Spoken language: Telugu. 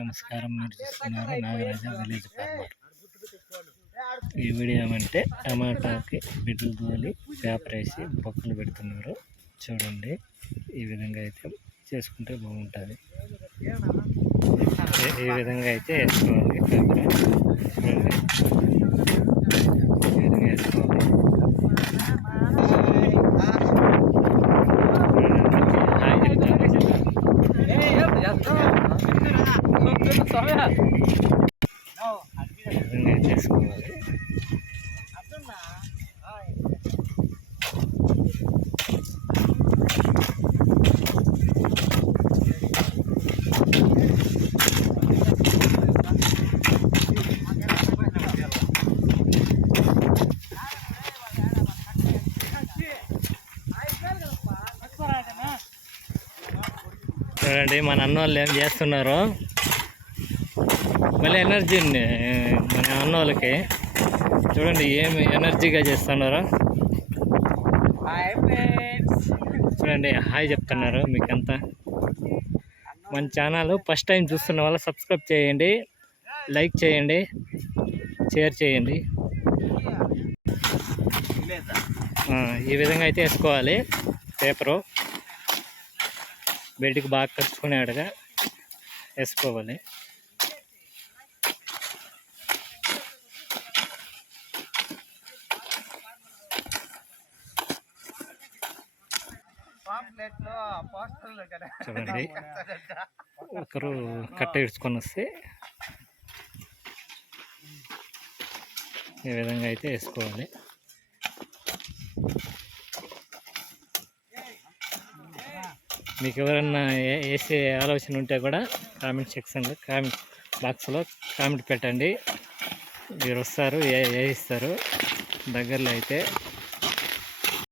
నమస్కారం. మీరు చూస్తున్నారు నాగరాజ విలేజ్ ఫార్మర్. ఈ వీడియో ఏమంటే టమాటాకి బిడ్డలు తోలి పేపర్ వేసి బొక్కలు పెడుతున్నారు. చూడండి, ఈ విధంగా అయితే చేసుకుంటే బాగుంటుంది. ఈ విధంగా అయితే వేసుకోవాలి పేపర్. చూడండి, ఈ విధంగా వేసుకోవాలి. చేసుకోవాలి. చూడండి, మన అన్న వాళ్ళు ఏం చేస్తున్నారు. మళ్ళీ ఎనర్జీ ఉంది మన అన్న వాళ్ళకి. చూడండి ఏమి ఎనర్జీగా చేస్తున్నారు. చూడండి, హాయ్ చెప్తున్నారు మీకంతా. మన ఛానల్ ఫస్ట్ టైం చూస్తున్న వాళ్ళు సబ్స్క్రైబ్ చేయండి, లైక్ చేయండి, షేర్ చేయండి. ఈ విధంగా అయితే వేసుకోవాలి పేపరు. బెల్ట్కి బాగా కరుచుకునేట్టుగా వేసుకోవాలి. చూడండి, ఒకరు కట్ట ఇడ్చుకొని వస్తే ఈ విధంగా అయితే వేసుకోవాలి. మీకు ఎవరన్నా వేసే ఆలోచన ఉంటే కూడా కామెంట్ సెక్షన్లో కామెంట్ బాక్స్లో కామెంట్ పెట్టండి. మీరు వస్తారు, వేయిస్తారు దగ్గరలో అయితే.